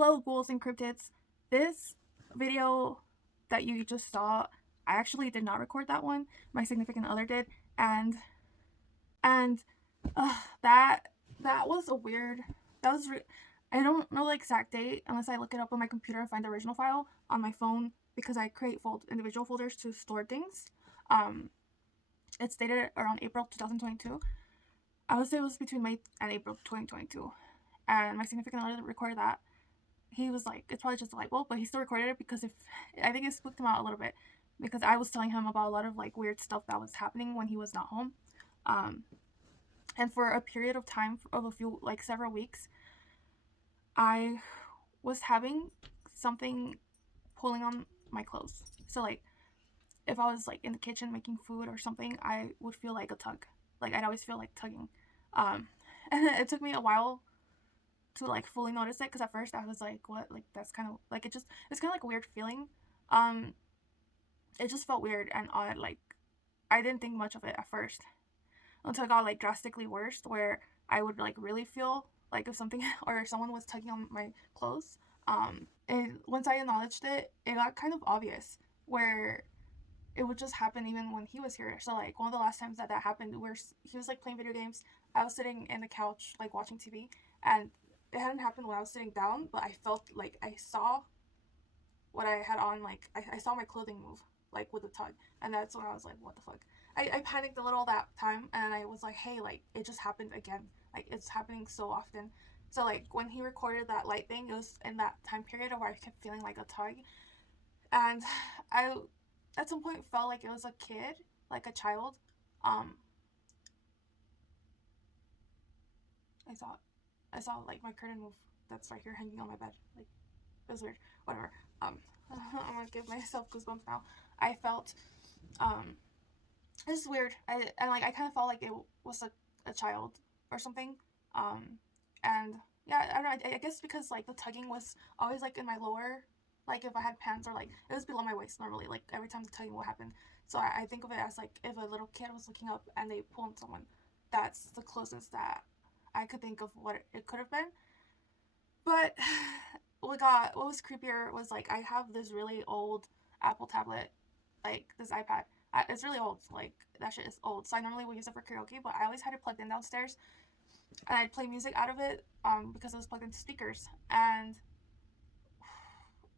Hello, ghouls and cryptids. This video that you just saw, I actually did not record that one. My significant other did, and and that was a weird. That was I don't know the exact date unless I look it up on my computer and find the original file on my phone because I create individual folders to store things. Um, it's dated around April 2022. I would say it was between May and April 2022, and my significant other recorded that. He was like, it's probably just a light bulb, but he still recorded it because if I think it spooked him out a little bit because I was telling him about a lot of like weird stuff that was happening when he was not home. Um, and for a period of time of a few like several weeks, I was having something pulling on my clothes. So like if I was like in the kitchen making food or something, I would feel like a tug. Like I'd always feel like tugging. Um, and it took me a while to like fully notice it because at first I was like, what? Like that's kind of like it's kind of like a weird feeling. Um, it just felt weird and odd. Like I didn't think much of it at first until it got like drastically worse, where I would like really feel like if something or someone was tugging on my clothes. And once I acknowledged it, it got kind of obvious where it would just happen even when he was here. So like one of the last times that happened, where he was like playing video games, I was sitting in the couch like watching TV, and it hadn't happened when I was sitting down, but I felt like I saw what I had on. Like I saw my clothing move like with a tug, and that's when I was like, what the fuck. I panicked a little that time, and I was like, hey, like it just happened again. Like it's happening so often. So like when he recorded that light thing, it was in that time period where I kept feeling like a tug, and I at some point felt like it was a kid, like a child. Um, I saw like my curtain move that's right here hanging on my bed. Like it was weird. Whatever. I'm gonna give myself goosebumps now. I felt um this is weird. I kind of felt like it was a child or something. Um, and yeah, I don't know. I guess because like the tugging was always like in my lower, like if I had pants or like it was below my waist normally. Like every time the tugging will happen. So I think of it as like if a little kid was looking up and they pull on someone. That's the closest that I could think of what it could have been. But what was creepier was like I have this really old Apple tablet, like this iPad. It's really old. Like that shit is old. So I normally would use it for karaoke, but I always had it plugged in downstairs, and I'd play music out of it because it was plugged into speakers. And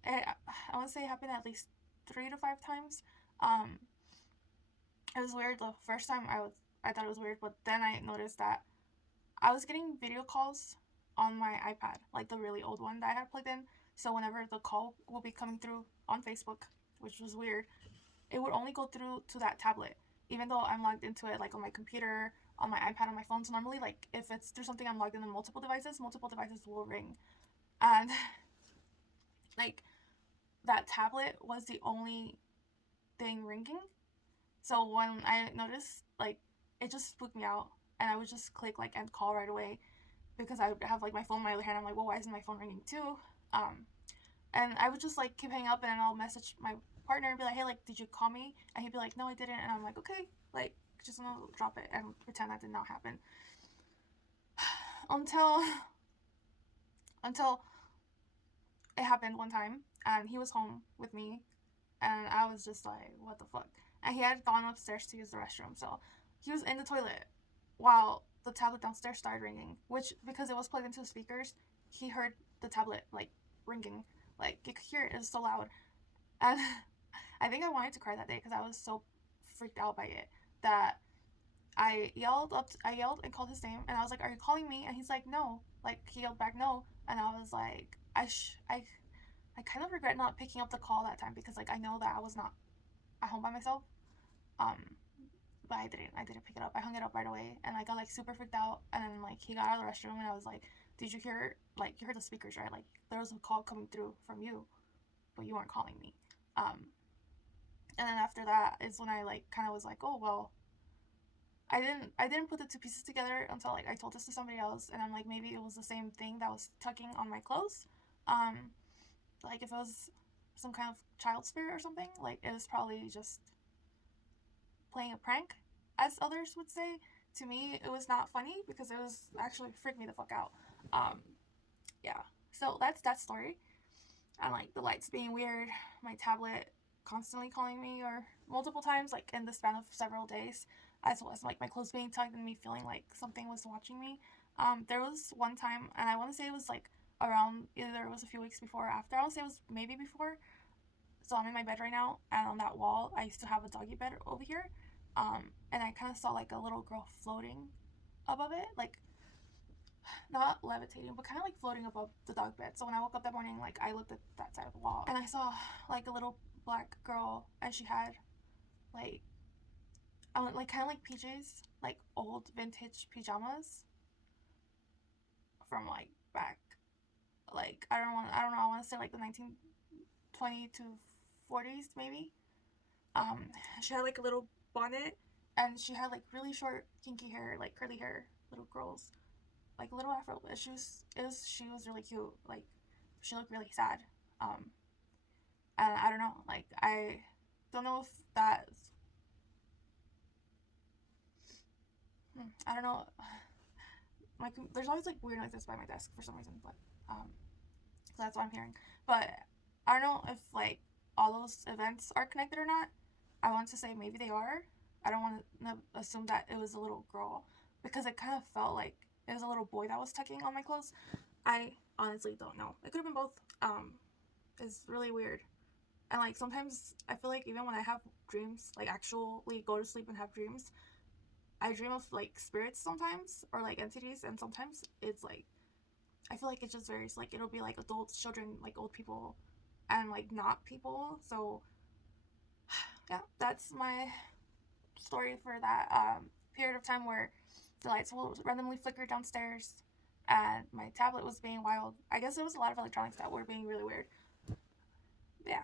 I want to say it happened at least 3 to 5 times. Um, it was weird the first time. I thought it was weird, but then I noticed that I was getting video calls on my iPad, like the really old one that I had plugged in. So whenever the call will be coming through on Facebook, which was weird, it would only go through to that tablet, even though I'm logged into it like on my computer, on my iPad, on my phone. So normally, like if it's through something I'm logged in on multiple devices will ring, and like that tablet was the only thing ringing. So when I noticed, like it just spooked me out, and I would just click like end call right away because I would have like my phone in my other hand. I'm like, well, why isn't my phone ringing too? Um, and I would just like keep hanging up, and then I'll message my partner and be like, hey, like, did you call me? And he'd be like, no, I didn't. And I'm like, okay, like, just gonna drop it and pretend that did not happen. until until it happened one time, and he was home with me, and I was just like, what the fuck? And he had gone upstairs to use the restroom, so he was in the toilet while the tablet downstairs started ringing, which because it was plugged into the speakers, he heard the tablet like ringing, like you could hear it. It was so loud, and I think I wanted to cry that day because I was so freaked out by it that I yelled and called his name, and I was like, "Are you calling me?" And he's like, "No." Like he yelled back, "No," and I was like, I kind of regret not picking up the call that time because like I know that I was not at home by myself. Um, but I didn't pick it up. I hung it up right away, and I got like super freaked out. And then like he got out of the restroom, and I was like, "Did you hear? Like you heard the speakers, right? Like there was a call coming through from you, but you weren't calling me." And then after that is when I like kind of was like, "Oh well." I didn't put the two pieces together until like I told this to somebody else, and I'm like, maybe it was the same thing that was tugging on my clothes. Um, like if it was some kind of child spirit or something, like it was probably just playing a prank, as others would say. To me, it was not funny because it was actually freaked me the fuck out. Um, yeah. So that's that story. And like the lights being weird, my tablet constantly calling me or multiple times, like in the span of several days, as well as like my clothes being tugged and me feeling like something was watching me. There was one time, and I want to say it was like around, either it was a few weeks before or after. I want to say it was maybe before. So I'm in my bed right now, and on that wall, I used to have a doggy bed over here. And I kind of saw like a little girl floating above it, like not levitating, but kind of like floating above the dog bed. So when I woke up that morning, like I looked at that side of the wall and I saw like a little black girl, and she had like like kind of like PJs, like old vintage pajamas from like back, like I don't know, I want to say like the 1920 to 40s maybe. She had like a little bonnet, and she had like really short kinky hair, like curly hair, little girls, like a little afro. But she was really cute. Like she looked really sad. Um, and I don't know, like I don't know if that's, I don't know. Like there's always like weird noises by my desk for some reason, but so that's what I'm hearing. But I don't know if like all those events are connected or not. I want to say maybe they are. I don't want to assume that it was a little girl, because it kind of felt like it was a little boy that was tucking on my clothes. I honestly don't know. It could have been both. It's really weird. And like sometimes I feel like even when I have dreams, like actually go to sleep and have dreams, I dream of like spirits sometimes, or like entities, and sometimes it's like I feel like it just varies. Like it'll be like adults, children, like old people, and like not people. So yeah, that's my story for that period of time where the lights will randomly flicker downstairs, and my tablet was being wild. I guess there was a lot of electronics that were being really weird. Yeah.